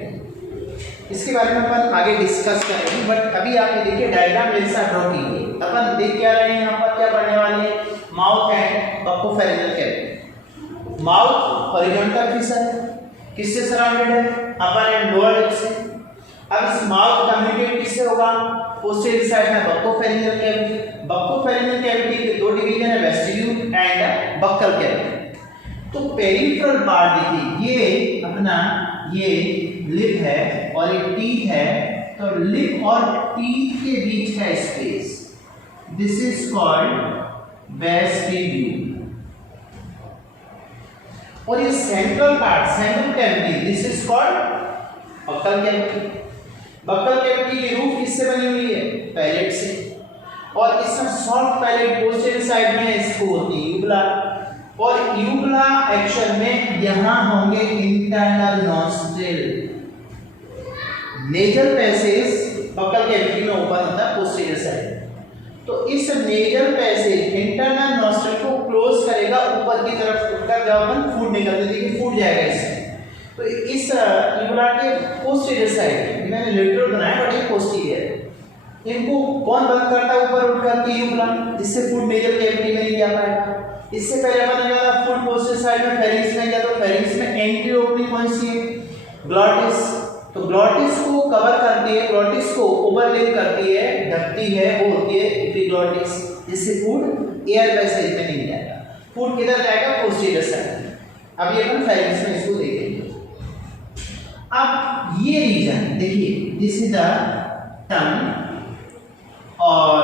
इसके बारे में अपन आगे डिस्कस करेंगे। बट अभी आप ये देखिए डायग्राम जैसा ड्रॉ कीजिए, अपन देख क्या रहे हैं यहाँ पर, क्या पढ़ने वाले हैं, mouth and buccopharyngeal cavity. Mouth horizontal fissure किससे सराउंडेड है, अपर एंड लोअर लिप से। अब इस माउथ कम्युनिकेट किससे होगा, पोस्टीरियर साइड में बक्कोफेरेंजियल कैविटी। बक्कोफेरेंजियल कैविटी के दो डिवीजन है, वेस्टिब्यूल एंड बक्कल कैविटी। तो पेरिफेरल पार्ट देखिए, ये अपना ये लिप है और एक टीथ है, तो लिप और टीथ के बीच का space, this is called vestibule. और ये central part, central cavity, this is called buckle cavity. Buccal cavity की रूफ किससे बनी हुई है, पैलेट से, और इसमें सॉफ्ट पैलेट पोस्टीरियर साइड में इसको होती है यूबुला, और यूबुला एक्चुअल में यहां होंगे internal nostril. Nasal passage buckle cavity में ओपन होता है पोस्टीरियर साइड, तो इस नेजल पैसेज इंटरनल नॉस्ट्रिल को क्लोज करेगा ऊपर की तरफ उठकर, जब अपन फूड निकलते देखिए फूड जाएगा इसमें। तो इस यूबुला के पोस्टीरियर साइड, मैंने लेटरल बनाया बट ये पोस्टीरियर है, इनको कौन बंद करता है ऊपर उठकर के यूबुला, जिससे फूड नेजल कैविटी में नहीं जा पाएगा। इससे पहले अपन ने कहा फूड पोस्टीरियर साइड में फेरिंग्स में गया, तो फेरिंग्स में एंट्री ओपनिंग कौन सी है, ग्लॉटिस, तो ग्लॉटिस को कवर करती है, ग्लॉटिस को ओवरलेप करती है, ढकती है, वो होती है एपिग्लॉटिस, जिससे फूड एयर पैसेज में नहीं जाएगा। फूड किधर जाएगा? Posterior side. अभी अपन फेरिंग्स में इसको देखेंगे। अब ये रीजन देखिए, दिस इज द टंग, और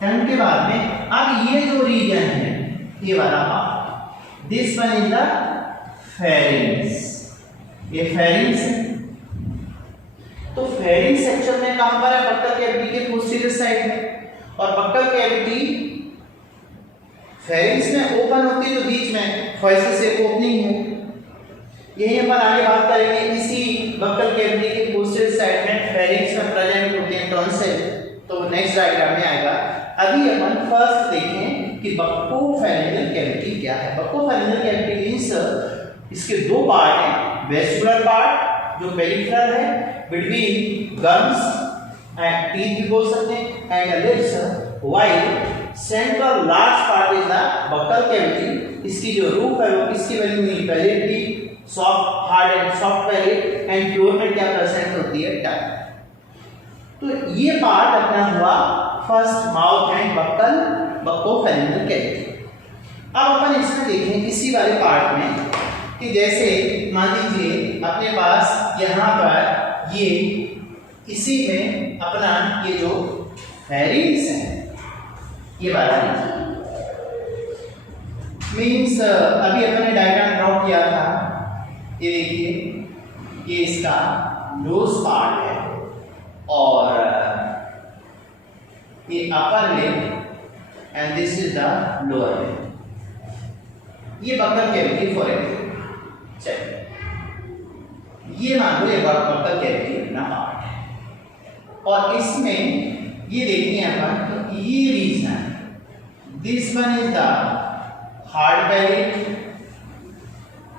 टंग के बाद में अब ये जो रीजन है, ये वाला part, this one is the pharynx. ये फेरिंग्स है। तो फेरिंग्स सेक्शन में कहां पर है? बक्कल कैविटी के पोस्टीरियर साइड में। और बक्कल कैविटी फेरिंग्स में ओपन होती है, तो बीच में फॉइसेस से ओपनिंग है। यहीं पर आगे बात करेंगे। इसी बक्कल कैविटी के पोस्टीरियर साइड में फेरिंग्स में प्रेजेंट होते हैं टॉन्सिल, तो नेक्स्ट डायग्राम में आएगा। अभी अपन फर्स्ट देखें कि बक्कोफेरेंजियल कैविटी क्या है। बक्कोफेरेंजियल कैविटी मींस इसके दो पार्ट हैं, वेस्कुलर पार्ट जो पेरिफेरल है बिटवीन गम्स एंड टीथ भी बोल सकते हैं and lips, while central large part is the buccal cavity. इसकी जो रूफ है वो किसकी बनी हुई? पैलेट की, soft hard and soft palate, and floor में क्या प्रेजेंट होती है? टंग। तो ये पार्ट अपना हुआ first mouth and buccal buccopharyngeal cavity. अब अपन इसमें देखें इसी वाले पार्ट में कि जैसे मान लीजिए अपने पास यहाँ पर ये इसी में अपना ये जो फेरिंग्स है, ये वाला मीन्स अभी अपन ने डायग्राम ड्रॉ किया था। ये देखिए, ये इसका नोज पार्ट है और ये upper lip and this is the lower lip. ये बक्कल कैविटी फॉर एग्जाम्पल, चलिए ये मान लो ये बक्कल कैविटी अपना पार्ट है और इसमें ये देखिए अपन ये region, this one is the hard palate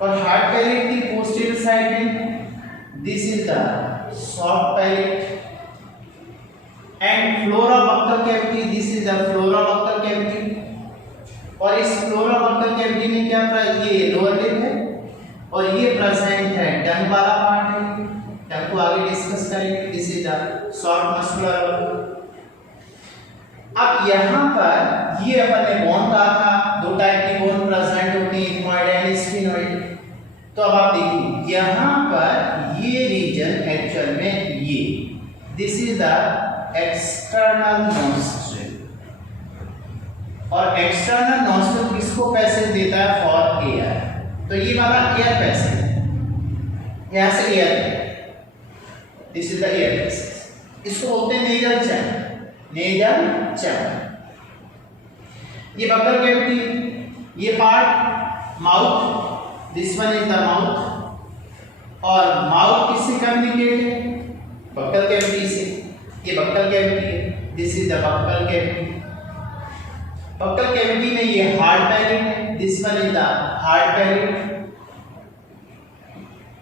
और हार्ड पैलेट की पोस्टीरियर साइड में this is the soft palate and flora buccal cavity, this is the flora buccal cavity. और इस फ्लोरा बक्कल कैविटी में क्या ये लोअर लिप है और ये प्रेजेंट है टंग वाला पार्ट है। टंग को आगे डिस्कस करेंगे। This is the soft muscular. अब यहाँ पर ये अपन ने बोन कहा था, दो टाइप की बोन प्रेजेंट होती है, इथमॉइड एंड स्फिनॉइड। तो अब आप देखिए यहाँ पर ये रीजन एक्चुअल में ये this is the external nostril और एक्सटर्नल नॉस्ट्रिल किसको पैसेज देता है? For air. तो ये वाला एयर पैसेज है, यहाँ से air, this is the air passage. इसको बोलते हैं नेजल चैनल, नेजल चैनल। ये बक्कल कैविटी, ये part mouth, this one is the mouth और माउथ किससे कम्युनिकेट है? बक्कल कैविटी से। ये बक्कल कैविटी है, this is the buccal cavity. Buccal cavity में ये हार्ड पैलेट है, this one is the hard palette.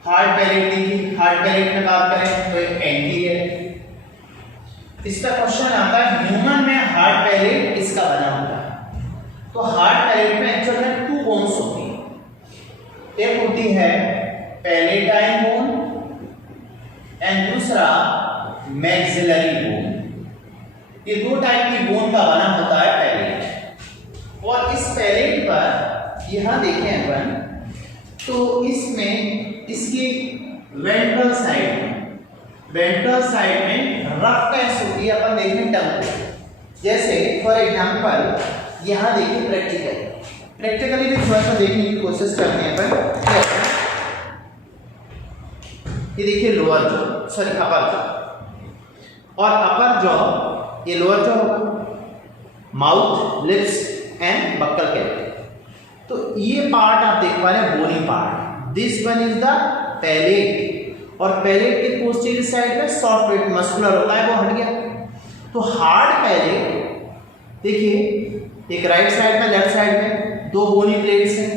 Hard palate देखिए, हार्ड पैलेट में बात करें तो एंटीरियर। इसका क्वेश्चन आता है ह्यूमन में हार्ड पैलेट किसका बना होता है? तो हार्ड पैलेट में एक्चुअल में टू बोन्स होती है, एक होती है पैलेटाइन बोन एंड दूसरा मैक्सिलरी बोन। ये दो टाइप की बोन का बना होता है पैलेट। और इस पैलेट पर यहां देखें अपन तो इसमें इसकी वेंट्रल साइड में रफनेस होती है। अपन देखें टंग, जैसे फॉर एग्जांपल यहां देखिए प्रैक्टिकली भी थोड़ा सा देखने की कोशिश करते हैं अपन। ये देखिए lower jaw, sorry upper jaw, और अपर जॉ ये लोअर जॉ होगा, mouth, lips and buccal cavity. तो ये पार्ट आप देख पा रहे हैं bony part, this one is the palate और पैलेट के पोस्टीरियर साइड में सॉफ्ट वेट मस्कुलर होता है, वो हट गया। तो हार्ड पैलेट देखिए, एक राइट साइड में लेफ्ट साइड में दो बोनी प्लेट्स हैं,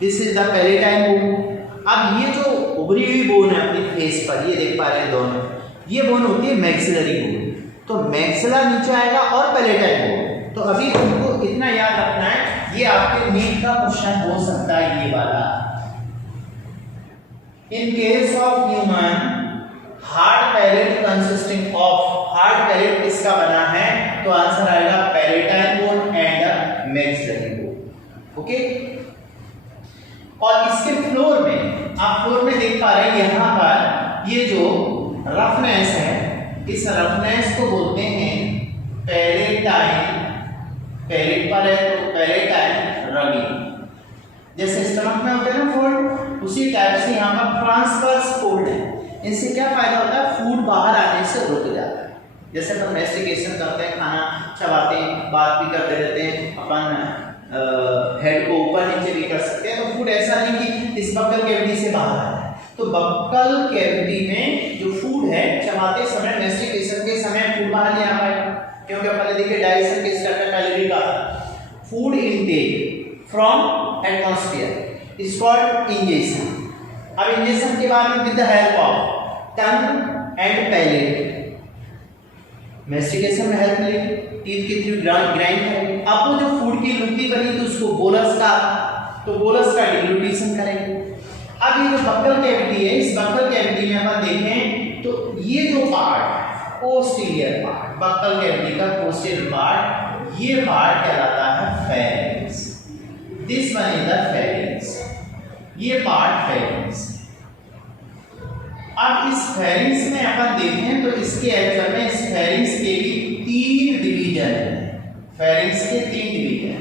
this is the palatine bone. अब ये जो उभरी हुई बोन है अपनी फेस पर, ये देख पा रहे हैं दोनों, ये बोन होती है मैक्सिलरी बोन। तो मैक्सिला नीचे आएगा और पैलेटाइन बोन। तो अभी तुमको इतना याद रखना है, ये आपके नीट का क्वेश्चन हो सकता है ये वाला। In case of human hard palate consisting of, hard palate किसका बना है, तो आंसर आएगा palatine bone and maxillary bone. Okay, और इसके फ्लोर में, आप फ्लोर में देख पा रहे हैं यहां पर ये जो रफनेस है, इस रफनेस को बोलते हैं पैलेटाइन, पैलेट पर है तो पैलेटाइन रगी। जैसे स्टमक में होते हैं ना फोल्ड, उसी टाइप से यहाँ पर ट्रांसवर्स फोल्ड है। इनसे क्या फायदा होता है, फूड बाहर आने से रुक जाता है। जैसे अपन मैस्टिकेशन करते हैं, खाना चबाते हैं, बात भी करते रहते हैं, अपन हेड को ऊपर नीचे भी कर सकते हैं, तो फूड ऐसा नहीं कि इस बक्कल कैविटी से बाहर आ रहा है। तो बक्कल कैविटी में जो फूड है, चबाते समय, मैस्टिकेशन के समय फूड बाहर नहीं आ पाएगा, क्योंकि अपन ने देखिए डाइजेशन किस करते हैं, पहले भी कहा food intake from atmosphere is called injection. अब इंजेक्शन के बाद में with the help of tongue and palate mastication में हेल्प मिलेगी, टीथ के थ्रू ग्राइंड करेंगे। अब वो जो फूड की लुट्टी बनी तो उसको बोलस का, तो बोलस का डिग्लूटेशन करेंगे। अब ये जो बक्कल कैविटी है, इस बक्कल कैविटी में अपन देखें तो ये जो part posterior part, buccal cavity का पोस्टीरियर पार्ट, ये पार्ट कहलाता है pharynx. This one is the pharynx, ये पार्ट फेरिंक्स। अब इस फेरिंक्स में अपन देखें तो इसके एक्चुअल में इस फेरिंक्स के भी 3 डिवीजन है, फेरिंक्स के 3 division,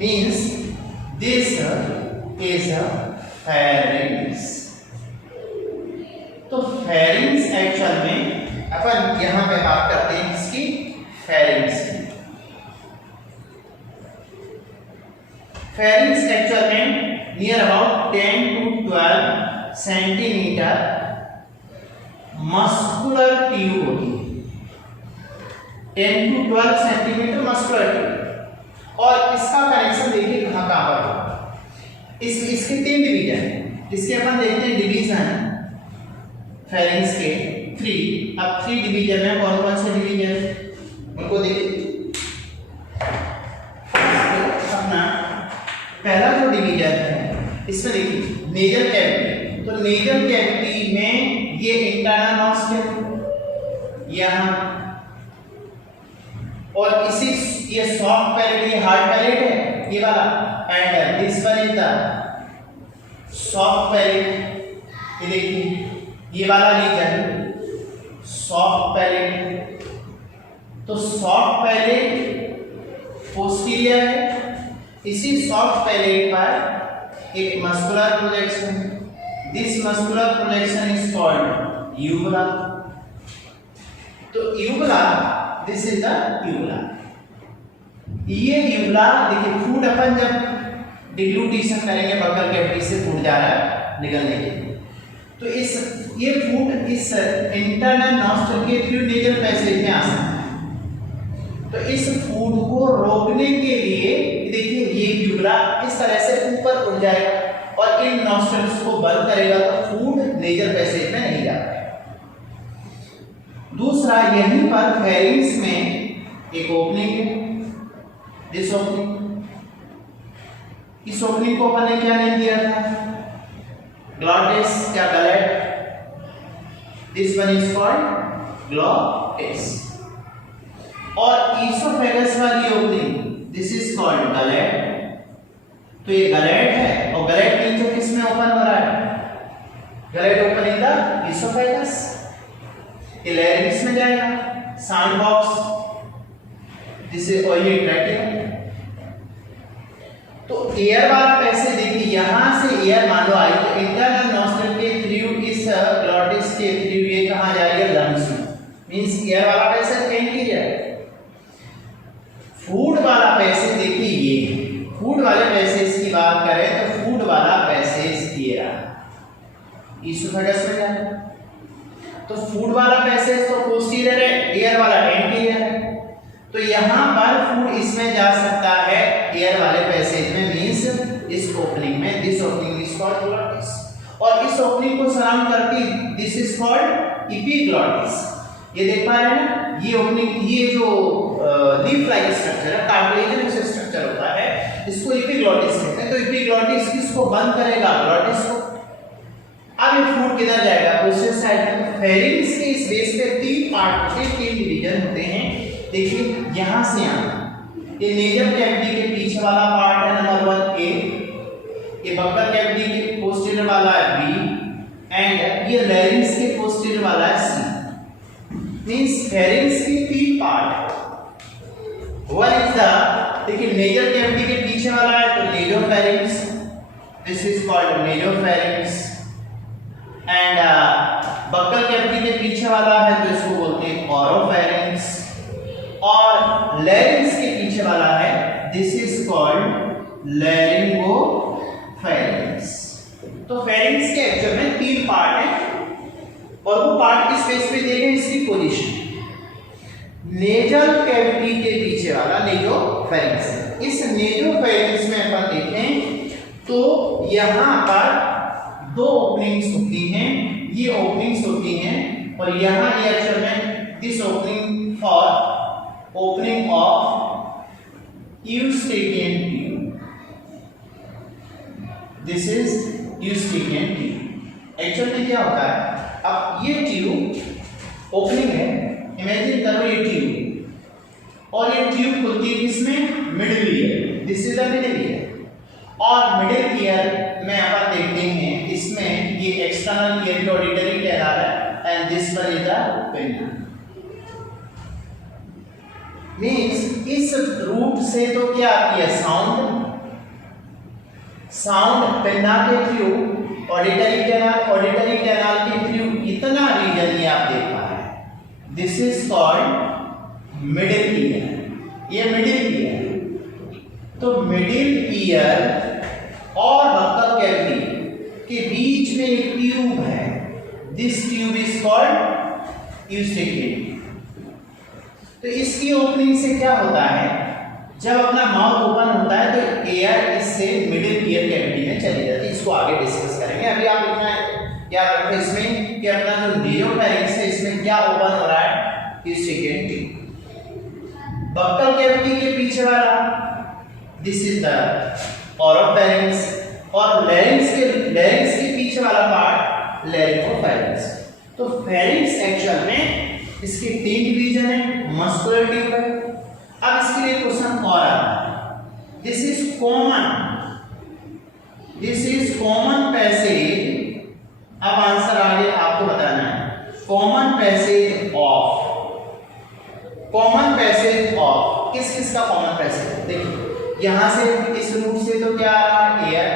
means this is a pharynx. तो फेरिंक्स एक्चुअल में अपन यहां पे बात करते हैं इसकी फेरिंक्स की। फेरिंक्स एक्चुअल में near about 10 to 12 centimetre muscular tube होगी, 10 to 12 सेंटीमीटर मस्कुलर ट्यूब। और इसका कनेक्शन देखिए कहां कहां पर होगा, इसके 3 डिवीजन है, इसके अपन देखते हैं डिवीजन फेरिंक्स के 3। अब 3 डिवीजन में कौन कौन से डिवीजन उनको देखिए। अपना पहला जो डिवीजन है इसमें देखिए नेजल कैविटी, तो नेजल कैविटी में ये इंटरनल नॉस्ट्रल यहाँ, और इसी ये सॉफ्ट पैलेट, ये हार्ड पैलेट है ये वाला, and this one is the soft palate. ये देखिए ये वाला रीजन सॉफ्ट पैलेट, तो सॉफ्ट पैलेट पोस्टीरियर है, इसी सॉफ्ट पैलेट पर एक muscular projection, this muscular projection is called uvula. तो uvula, this is the uvula. ये यूबुला देखिए, फूड अपन जब डिग्लूटेशन करेंगे, बक्कल कैविटी से फूड जा रहा है निकलने के लिए, तो ये फूड इस इंटरनल नॉस्ट्रल के थ्रू नेजल पैसेज में आ सकता है। तो इस फूड को रोकने के लिए देखिए ये यूबुला इस तरह से ऊपर उठ जाएगा और इन नॉस्ट्रल्स को बंद करेगा, तो फूड नेजल पैसेज में नहीं जाता है। दूसरा, यहीं पर फेरिंक्स में एक ओपनिंग है, दिस ओपनिंग। इस ओपनिंग को अपन ने क्या नेम दिया था, ग्लॉटिस या gullet. This one is called glottis. और ईसोफेगस वाली opening, this is called gullet. तो ये गलेट है, और गलेट नीचे किस में ओपन हो रहा है, gullet open in the oesophagus. ये लैरिंक्स में जाएगा, sound box, this is oily tracking. तो एयर वाला पैसे देखिए, यहां से एयर मान लो आई तो इंटरनल नॉस्ट्रल के थ्रू इस ग्लॉटिस के थ्रू ये कहां जाएगा, लंग्स में, मींस एयर वाला पैसे एंटीरियर। फूड वाला पैसेज देखिए, ये फूड वाले पैसेज की बात करें तो फूड वाला पैसेज ये रहा, ईसोफेगस में जाएगा। तो फूड वाला पैसेज तो पोस्टीरियर है, एयर वाला एंटीरियर है। तो यहाँ पर फूड इसमें जा सकता है एयर वाले पैसेज में, मींस इस ओपनिंग में, this opening is called glottis. और इस ओपनिंग को सराउंड करती दिस इज कॉल्ड एपिग्लॉटिस। ये देख पा रहे हैं ना, ये ओपनिंग, ये जो लीफ लाइक स्ट्रक्चर है, कार्टिलेजनस स्ट्रक्चर होता है, इसको एपिग्लॉटिस कहते हैं। तो एपिग्लॉटिस किसको बंद करेगा, ग्लॉटिस को। अब ये फूड किधर जाएगा? पोस्टीरियर साइड में। फेरिंग्स के इस बेस पे 3 पार्ट होते हैं, 3 डिवीजन होते हैं। देखिए यहाँ से यहाँ ये नेजल कैविटी के पीछे वाला पार्ट है नंबर 1 ए, ये बक्कल कैविटी के पोस्टीरियर वाला है बी, एंड ये लैरिंग्स के पोस्टीरियर वाला है सी। मींस फेरिंग्स के 3 पार्ट है। वन इज द, देखिए नेजल कैविटी के पीछे वाला है तो nasopharynx, this is called nasopharynx, and buccal कैविटी के पीछे वाला है तो इसको बोलते हैं ओरोफेरिंग्स, और लैरिंग्स के पीछे वाला है दिस इज कॉल्ड लैरिंगोफेरिंग्स। तो फेरिंग्स के एक्चुअल में 3 पार्ट हैं और वो पार्ट किस बेस पे दिए गए, इसकी पोजीशन। नेजल कैविटी के पीछे वाला नेजोफेरिंग्स, इस नेजोफेरिंग्स में अपन देखें तो यहाँ पर 2 ओपनिंग्स होती हैं, ये ओपनिंग्स होती हैं, और यहाँ ये एक्चुअल में this opening for opening of Eustachian tube, this is Eustachian tube. Actual में क्या होता है, अब ये ट्यूब ओपनिंग है, इमेजिन करो ये ट्यूब, और ये ट्यूब खुलती है किसमें, middle ear, this is the middle ear, और मिडिल ईयर में अपन देखते हैं इसमें ये एक्सटर्नल ईयर की ऑडिटरी कैनाल है and this one is the pinna. Means इस रूट से तो क्या आती है, साउंड, साउंड पिन्ना के थ्रू ऑडिटरी कैनाल के थ्रू इतना रीजन ये आप देख पा रहे हैं, this is called middle ear, ये मिडिल ईयर। तो मिडिल ईयर और बक्कल कैविटी के बीच में एक ट्यूब है, this tube is called Eustachian. तो इसकी ओपनिंग से क्या होता है, जब अपना माउथ ओपन होता है तो एयर इससे मिडिल ईयर कैविटी में चली जाती है। इसको आगे डिस्कस करेंगे, अभी आप इतना याद रखो इसमें कि अपना जो नेजोफेरिंग्स है इसमें क्या ओपन हो रहा है, यूस्टेकियन ट्यूब। बक्कल कैविटी के पीछे वाला दिस इज द ओरोफेरिंग्स, और लैरिंग्स के पीछे वाला पार्ट लैरिंगोफेरिंग्स। तो फेरिंग्स एक्चुअल में इसके 3 डिवीजन है, मस्कुलर ट्यूब है। अब इसके लिए क्वेश्चन और आ रहा है, दिस इज कॉमन पैसेज। अब आंसर आगे आपको बताना है, कॉमन पैसेज ऑफ किस किस का कॉमन पैसेज। देखिए यहाँ से इस रूट से तो क्या आ रहा है, एयर,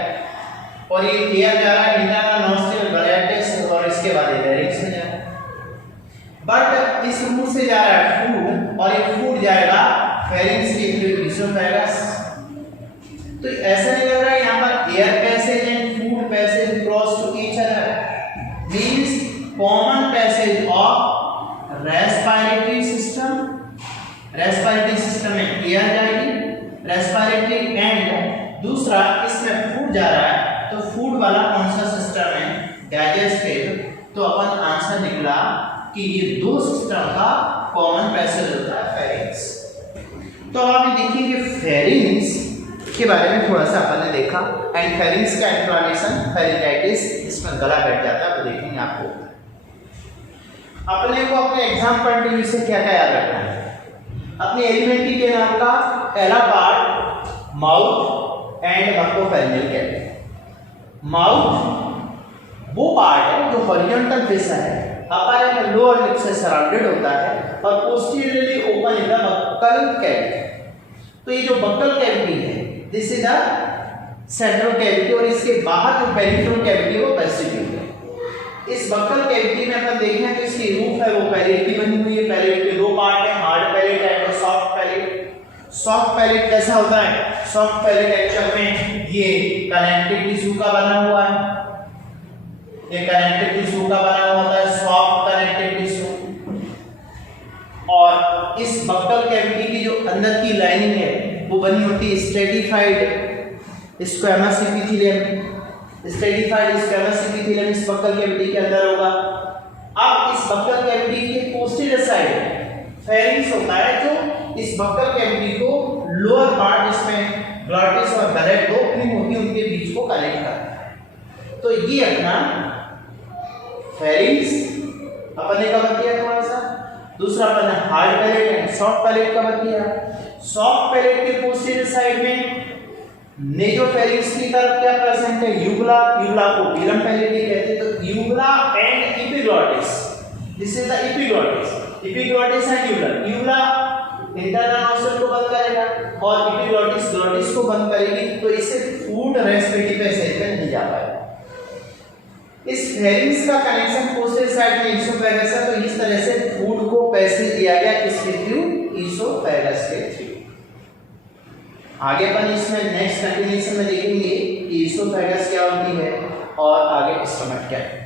और ये एयर जा रहा है इंटरनल नॉस्ट्रिल ब्लैडेस, और इसके बाद लैरिंग्स में जा रहा है। बट इस रूट से जा रहा है फूड, और ये फूड जाएगा फेरिंग्स के थ्रू ईसोफेगस। तो ऐसा नहीं लग रहा है यहाँ पर air passage and food passage cross to each other, means common passage of respiratory system. Respiratory system में एयर जाएगी, रेस्पिरेटरी, एंड दूसरा इसमें फूड जा रहा है तो फूड वाला कौन सा सिस्टम है, डाइजेस्टिव। तो अपन आंसर निकला कि ये 2 सिस्टम का कॉमन पैसेज होता है फेरिंग्स। तो आप ये देखिए कि फेरिंग्स के बारे में थोड़ा सा अपन ने देखा, एंड फेरिंग्स का इन्फ्लेमेशन, फेरिंगाइटिस, इसमें गला बैठ जाता है, तो देखेंगे आपको अपने को अपने एग्जाम पॉइंट ऑफ व्यू से क्या क्या याद रखना है। अपने एलिमेंट्री के नाम का पहला part mouth and buccopharyngeal cavity. Mouth वो पार्ट है जो हॉरिजॉन्टल फेसा है, अपर एंड लोअर लिप से सराउंडेड होता है, और posteriorly open in the buccal cavity. तो ये जो बक्कल कैविटी है this is the central cavity, और इसके बाहर जो पेरिफेरल कैविटी है वो वेस्टिब्यूल है। इस बक्कल कैविटी में अपन देखें तो इसकी रूफ है वो पैलेट की बनी हुई है। पैलेट के 2 पार्ट है, hard palate and soft palate. Soft palate कैसा होता है, सॉफ्ट पैलेट एक्चुअल में ये कनेक्टिव टिश्यू का बना हुआ है, ये कनेक्टिव टिश्यू का बना हुआ होता है, सॉफ्ट कनेक्टिव टिश्यू। और इस बक्कल कैविटी की जो अंदर की लाइनिंग है वो बनी होती है stratified squamous epithelium. Stratified squamous epithelium इस बक्कल कैविटी के अंदर होगा। अब इस बक्कल कैविटी के पोस्टीरियर साइड फेरिंग्स होता है जो इस बक्कल कैविटी को लोअर पार्ट जिसमें ग्लॉटिस और गलेट 2 ओपनिंग होती है उनके बीच को कनेक्ट करता है। तो ये अपना फेरिंग्स अपन ने कवर किया थोड़ा सा, दूसरा अपन ने hard palate and soft palate cover किया। सॉफ्ट पैलेट के पोस्टीरियर साइड में नेजोफेरिंग्स की तरफ क्या प्रेजेंट है, यूगुला, यूगुला को बिलम पैलेट भी कहते हैं। तो uvula and epiglottis, this is the epiglottis, epiglottis and uvula, uvula internal nostril को बंद करेगा और एपिग्लॉटिस ग्लॉटिस को बंद करेगी, तो इससे फूड रेस्पिरेटरी पैसेज में नहीं जा पाएगा। इस फेरिंग्स का कनेक्शन पोस्टीरियर साइड में ईसोफेगस है, तो इस तरह से फूड को पैसेज दिया गया किसके थ्रू, ईसोफेगस के थ्रू। आगे अपन इसमें नेक्स्ट कंटिन्यूएशन में देखेंगे कि ईसोफेगस क्या होती है और आगे स्टमक क्या है।